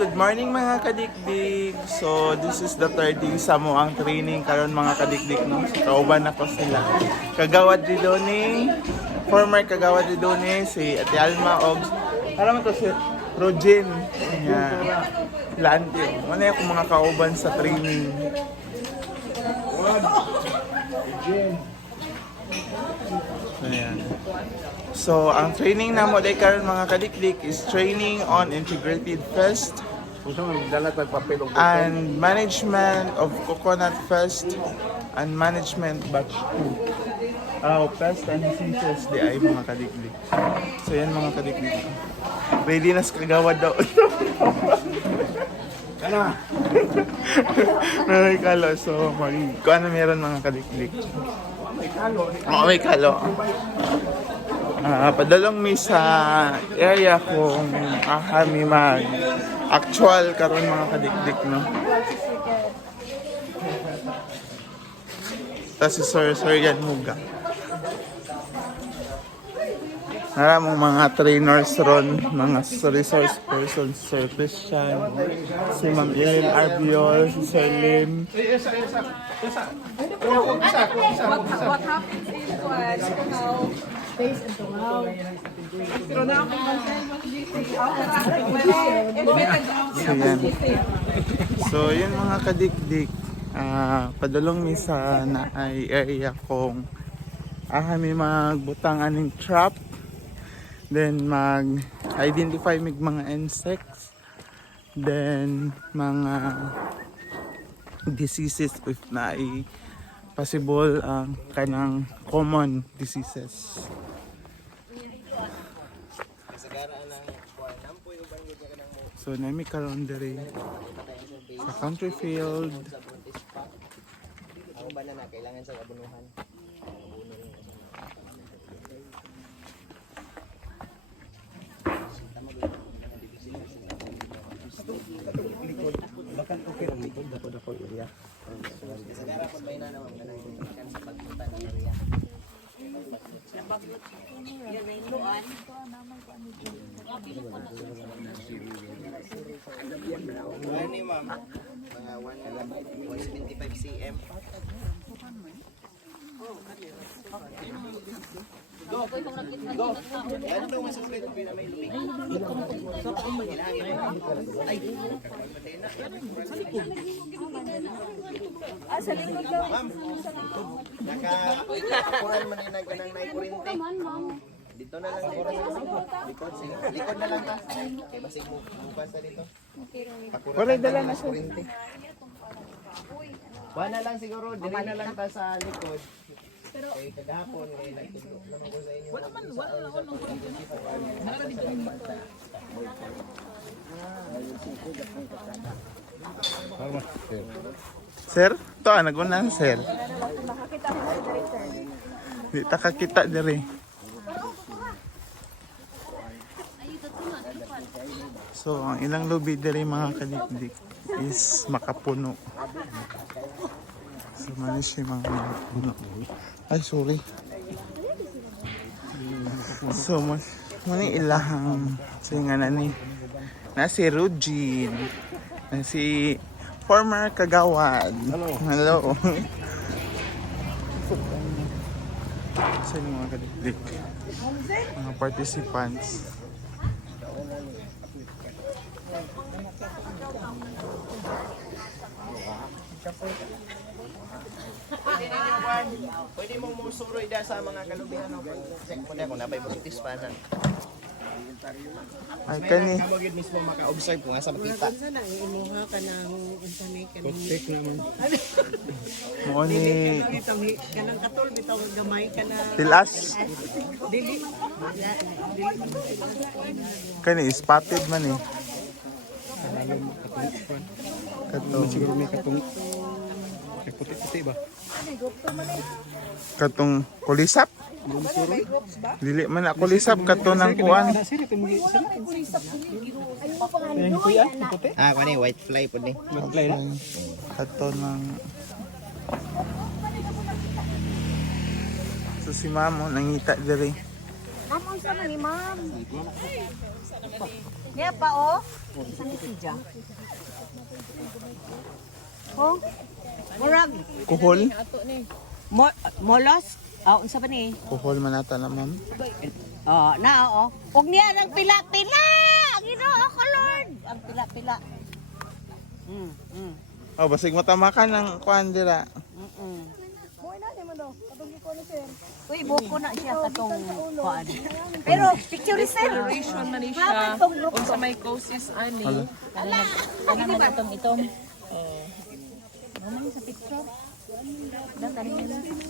good morning mga kadikdik. So, this is the third day sa mo ang training karon mga kadikdik, no? Kauban ako sila. Kagawad dito ni former kagawad dito ni si Ate Alma og alam mo to si Rojen. Yeah. Lante. Ano yung mga kauban sa training? Ayan. So, ang training na mo day karon mga kadikdik is training on integrated pest and management of coconut pest and management batch 2. Pest and diseases di ay mga kadikdik. So, yan mga kadikdik. Ready na sa kagawad daw. Ano? May kalo. So, kung ano meron mga kadikdik. May kalo. Padalong mi sa area kung kami mag actual karon mga kadikdik, no? Tapos si Sir Yan Muga. Maraming mga trainers ron, mga resource persons, Sir Christian, si Ma'am Ellen Arbiol, si Sir Lim. What happens is stays until now. Pero now, So yan. So yun mga kadikdik. Padalong mi sa naay area kung kami magbutang aning trap. Then mag-identify mig mga insects. Then mga diseases if na possible ang kanang common diseases. So nami karon diri sa country field. Ang bana na kailangan sa abunuhan. Bakal okay lang likod dako area. Sa gara pod bay na naman kanang kan sa pagpunta ng area. Ano ni ma'am? Mga 175 cm. Ano daw mas split na may lumig? sa likod daw. Ma'am, nakakuran man yun ang kanang naikurente. Dito na lang kuran sa likod. Likod na lang ka. Kaya basig mo bukas na dito. Wala dala na siya. Kuha na lang siguro, dili na lang ta sa likod. Kaya kagahapon, may nagtulog naman ko sa inyo. Wala Sir, to nagunan sir. Makakita ko na director. Di ta kakita diri. So, ang ilang lobby diri mga kadikdik is makapuno. So, manis yung mga puno. Ay, sorry. So, muna ilahang singa na ni na si Rugin, na si former kagawad. Hello. Sa inyo mga kadikdik, mga participants. Pwede mo musuroy da sa mga kalubihan o check mo na kung nabay positis pa na. Ay, kani. Kamo gid mismo maka-observe kung asa makita. Sana imuha ka ng insanay ka ng Mo ni kanang katol bitaw gamay ka na tilas. dili Kani spotted man eh. Kato. Siguro may katong puti-puti ba? Katong kulisap. Dili man na kulisap kato ng kuan. Sino ito mga isa? Ayun mo pa Puti? Ah, kani white fly pud ni. Mag-play na? Kato ng So si Mamo nangita diri. Ma'am, unsa man ni ma'am? Kaya pa, oh. Isang isija. Oh. Murag. Kuhol? Molos. Unsa pa ni? Kuhol man ata na, ma'am. Oo. Ug niya ng pila-pila. Ginoo ko, Lord. Ang pila-pila. Oh, basig matamakan ng kuan dira. Uy, buko na siya katong kuan. Pero picture ni sir. Duration man ni siya. Unsa may causes ani. Ano man itong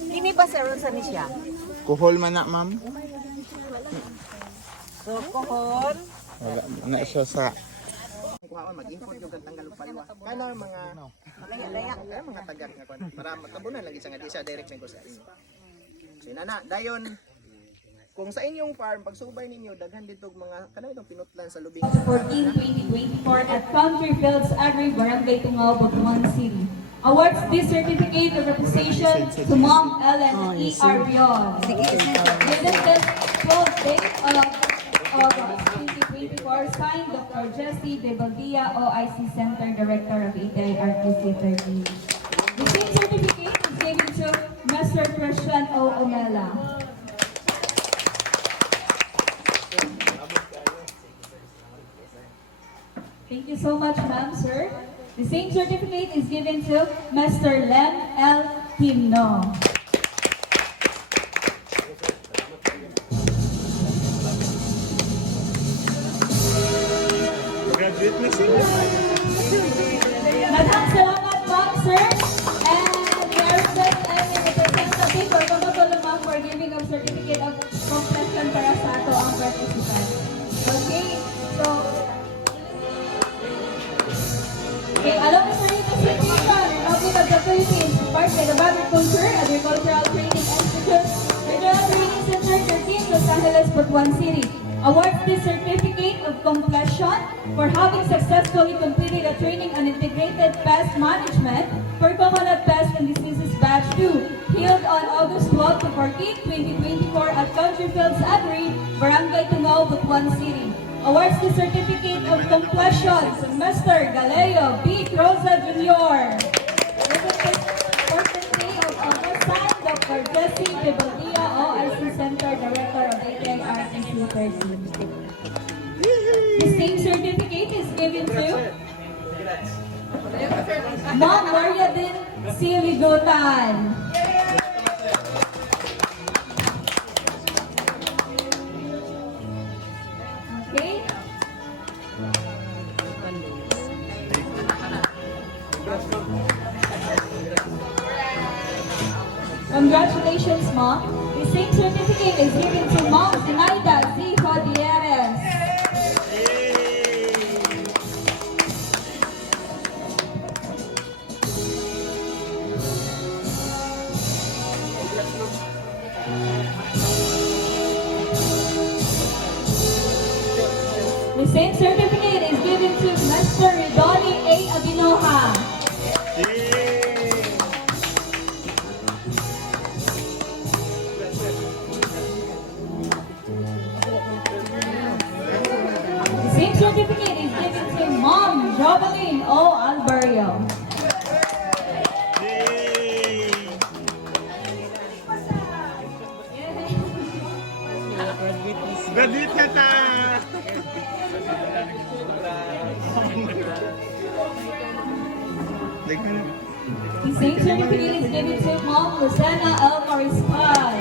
Kini ba sir unsa ni siya? Kuhol man na, ma'am. So, kohon. Wala na siya sa Kuha mag-import yung tanggal og palwa. Kana mga Laya. mga tagak nga kuan para matabunan lagi sa nga di sa direct negosyo. So inana dayon kung sa inyong farm pagsubay ninyo daghan dito mga kanay itong pinutlan sa lubing 14-2024 at Country Fields Agri Barangay Tungao, Butuan City. Awards this certificate of representation to Ma'am Ellen E. Arbion. Given the 12th day of August 2024, signed Dr. Jessie De Baldia, OIC Center Director of ATI RTC 30. The same certificate is given to Mr. Christian O. Omela. Thank you so much, ma'am, sir. The same certificate is given to Mr. Lem L. Kimno. graduate na sila. Maghang salamat, ma'am, sir. And the Arizona and representative for Coca-Cola, ma'am, for giving of certificate of completion para sa ato ang participant. Okay, so okay, alam mo sa ito citation, Republic of the Philippines, part by the Agriculture, Agricultural Training Institute, Regional Training Center 13, Los Angeles, Butuan City. Awards this certificate of completion for having successfully completed a training on integrated pest management for coconut pest and diseases batch 2, held on August 12 to 14, 2024 at Country Fields Agri, Barangay Tungao, Butuan City. Awards the certificate of completion to Mr. Galeo B. Rosa Jr. With the 14th day of August, signed Dr. Jessie De Baldia, OIC Center Director of ATI RTC 30. The same certificate is given to Ma'am Maria Din Siligotan. Okay. Congratulations, Mom. The same certificate is given to Mom Zinaida Z. Hodieres. The same certificate is given to Mr. Ridoni A. Abinoha. The same certificate is given to Mom Jovelyn O. Alberio. Graduate na ta! The same certificate is given to Mom Lucena L. Mariscal.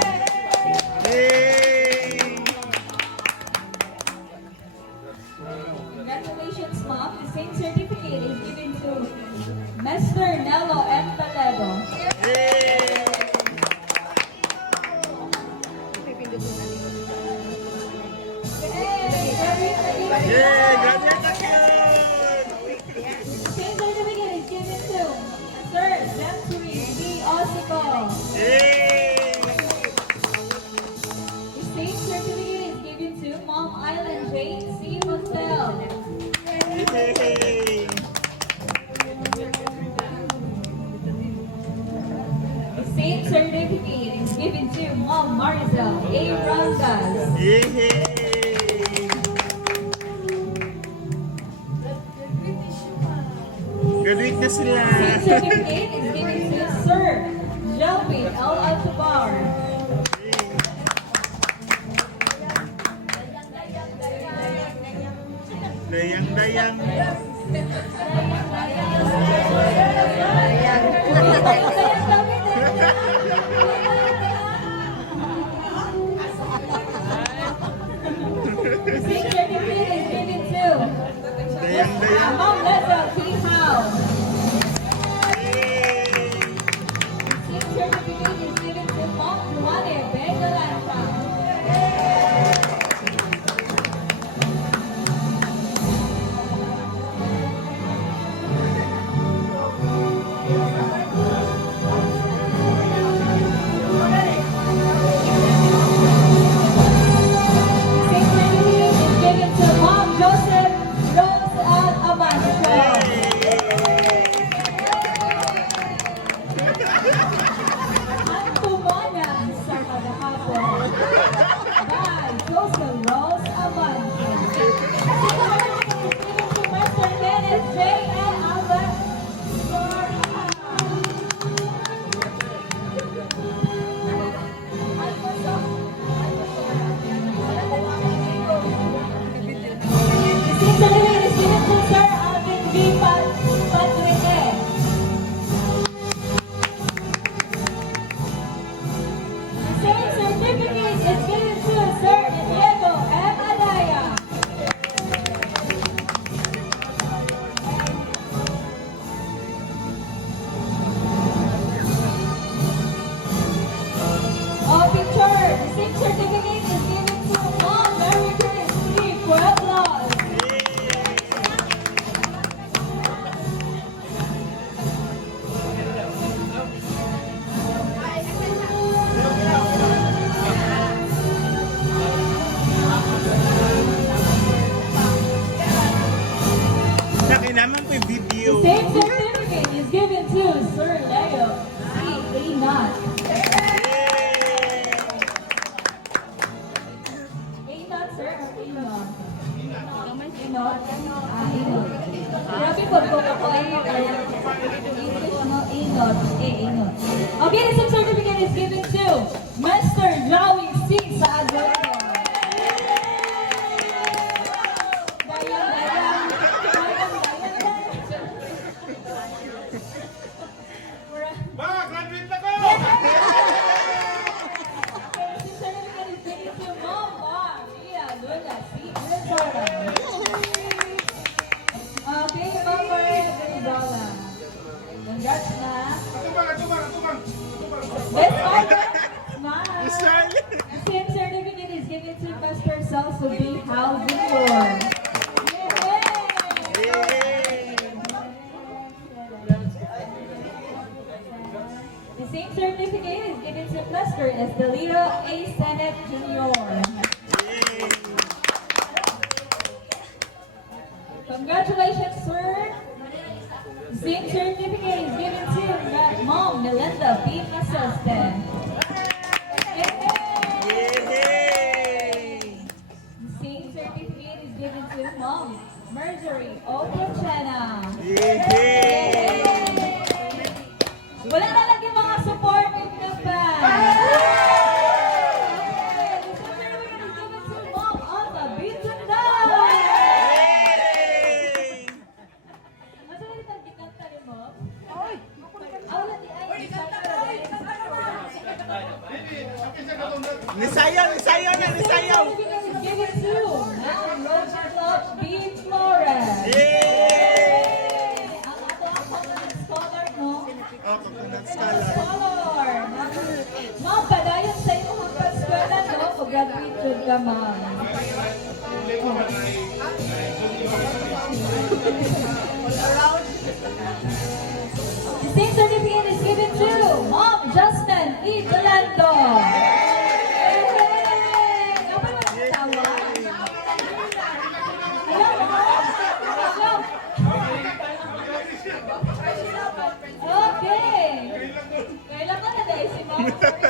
Congratulations, Mom. The same certificate is given to Mr. Nello M. Toledo. Yay! Graduate na yun! The same certificate is given to Sir Jeffrey B. Osico. Yay! The same certificate is given to Mom Island Jane C. Montel. Yay! The same certificate is given to Mom Maricel A. Rondas. Yay! Graduate na sila. Same certificate is given to Sir Jelvin L. Altubar. Dayang-dayang. The same certificate is given to Dayang-dayang. Ma'am Lesa P. Howe. Same certificate is given to Ma'am Juane Bengalanta. Same certificate is given to Ma'am Joseph Rose at Amancio. At tumanan sa kadahapon by Joseph Rose Amancio. Same certificate is given to Mr. Dennis J. and Albert The same certificate is given to Sir Alvin V. Patrique. The same certificate is given to Sir Diego M. Alaya. Picture. The same certificate is given to Mom Mary Grace Lee Pueblos. Laki naman po yung video. The same certificate is given to Sir Leo C. Aynot. Aynot, sir? Aynot. Aynot? Aynot. Grabe po po ko English, no? Aynot. Aynot. Okay, the same certificate is given to Mr. Joey C. Saadro. Graduate na ko! Okay, Ma'am Maria Garibola. Congrats na. Best order. Smile. The same certificate is given to Mr. Celso B. Housing Board. The same certificate is given to Mr. Estelito A. Senate Jr. Congratulations, sir. The same certificate is given to Mom Melinda B. Maseste. The same certificate is given to Mom Marjorie O. Pochena. Wala na lagi mga supportive na fans. Okay, the same certificate is given to Mom Alta Bitunda. Masaya rin ang kikanta ni Mom? Ay! Wala di ay. Nisayaw na, nisayaw! Certificate is given to Ma'am Rosa Club B. Flores. Ang ato ang coconut scholar, no? Oh, coconut scholar. Scholar. Ma'am, padayon sa imong pag-eskwela, no? Pag-graduate jud ka, ma'am. The same certificate is given to Ma'am Justin E. Delando. Okay. Kailan ka na dahil si Ma'am?